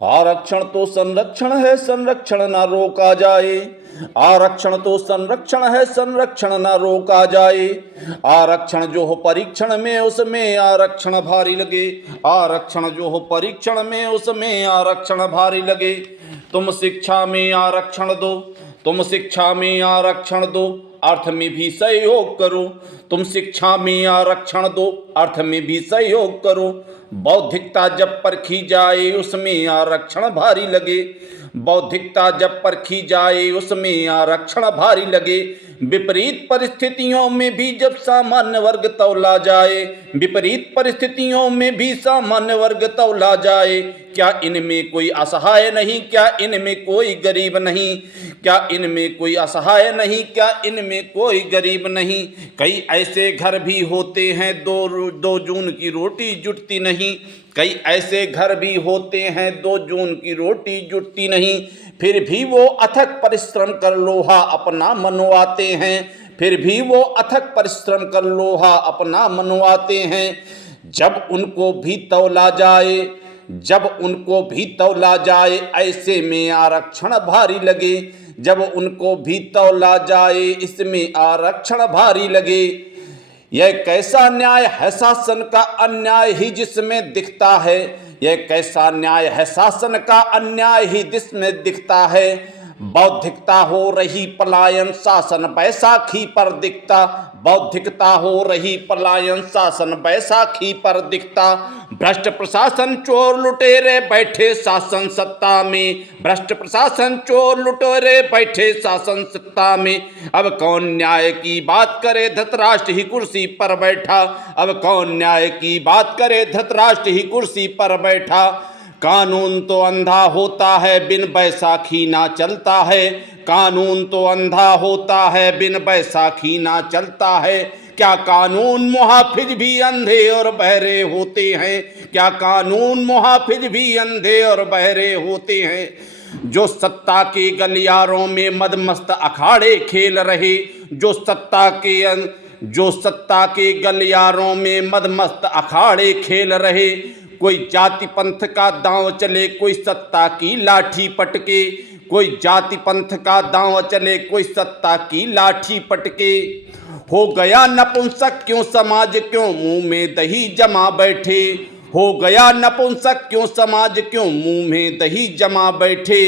आरक्षण तो संरक्षण है, संरक्षण ना रोका जाए। आरक्षण तो संरक्षण है, संरक्षण ना रोका जाए। आरक्षण जो हो परीक्षण में उसमें आरक्षण भारी लगे। आरक्षण जो हो परीक्षण में उसमें आरक्षण भारी लगे। तुम शिक्षा में आरक्षण दो, तुम शिक्षा में आरक्षण दो, अर्थ में भी सहयोग करो। तुम शिक्षा में आरक्षण दो, अर्थ में भी सहयोग करो। बौद्धिकता जब परखी जाए उसमें आरक्षण भारी लगे। बौद्धिकता जब परखी जाए उसमें आरक्षण भारी लगे। विपरीत परिस्थितियों में भी जब सामान्य वर्ग तौला जाए, विपरीत परिस्थितियों में भी सामान्य वर्ग तौला जाए। क्या इनमें कोई असहाय नहीं, क्या इनमें कोई गरीब नहीं, क्या इनमें कोई असहाय नहीं, क्या इनमें कोई गरीब नहीं। कई ऐसे घर भी होते हैं दो जून की रोटी जुटती नहीं। कई ऐसे घर भी होते हैं 2 जून की रोटी जुटती नहीं। फिर भी वो अथक परिश्रम कर लोहा अपना मनवाते हैं। फिर भी वो अथक परिश्रम कर लोहा अपना मनवाते हैं। जब उनको भी तौला जाए, जब उनको भी तौला जाए, ऐसे में आरक्षण भारी लगे। जब उनको भी तौला जाए इसमें आरक्षण भारी लगे। यह कैसा न्याय है शासन का अन्याय ही जिसमें दिखता है। यह कैसा न्याय है शासन का अन्याय ही जिसमें दिखता है। बौद्धिकता हो रही पलायन शासन बैसाखी पर दिखता। बौद्धिकता हो रही पलायन शासन बैसाखी पर दिखता। भ्रष्ट प्रशासन चोर लुटेरे बैठे शासन सत्ता में। भ्रष्ट प्रशासन चोर लुटेरे बैठे शासन सत्ता में। अब कौन न्याय की बात करे, धृतराष्ट्र ही कुर्सी पर बैठा। अब कौन न्याय की बात करे, धृतराष्ट्र ही कुर्सी पर बैठा। कानून तो अंधा होता है बिन बैसाखी ना चलता है। कानून तो अंधा होता है बिन बैसाखी ना चलता है। क्या कानून मुहाफिज भी अंधे और बहरे होते हैं। क्या कानून मुहाफिज भी अंधे और बहरे होते हैं। जो सत्ता के गलियारों में मदमस्त अखाड़े खेल रहे, जो सत्ता के गलियारों में मदमस्त अखाड़े खेल रहे। कोई जाति पंथ का दांव चले, कोई सत्ता की लाठी पटके। कोई जाति पंथ का दांव चले, कोई सत्ता की लाठी पटके। हो गया नपुंसक क्यों समाज, क्यों मुंह में दही जमा बैठे। हो गया नपुंसक क्यों समाज, क्यों मुंह में दही जमा बैठे।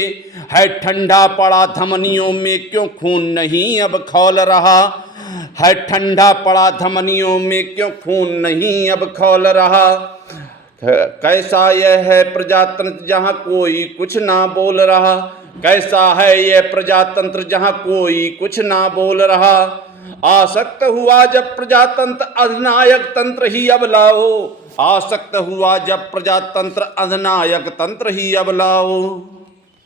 है ठंडा पड़ा धमनियों में क्यों खून नहीं अब खौल रहा। है ठंडा पड़ा धमनियों में क्यों खून नहीं अब खौल रहा। कैसा यह है प्रजातंत्र जहाँ कोई कुछ ना बोल रहा। कैसा है यह प्रजातंत्र जहाँ कोई कुछ ना बोल रहा। आसक्त हुआ जब प्रजातंत्र अधिनायक तंत्र ही अब लाओ। आसक्त हुआ जब प्रजातंत्र अधिनायक तंत्र ही अब लाओ।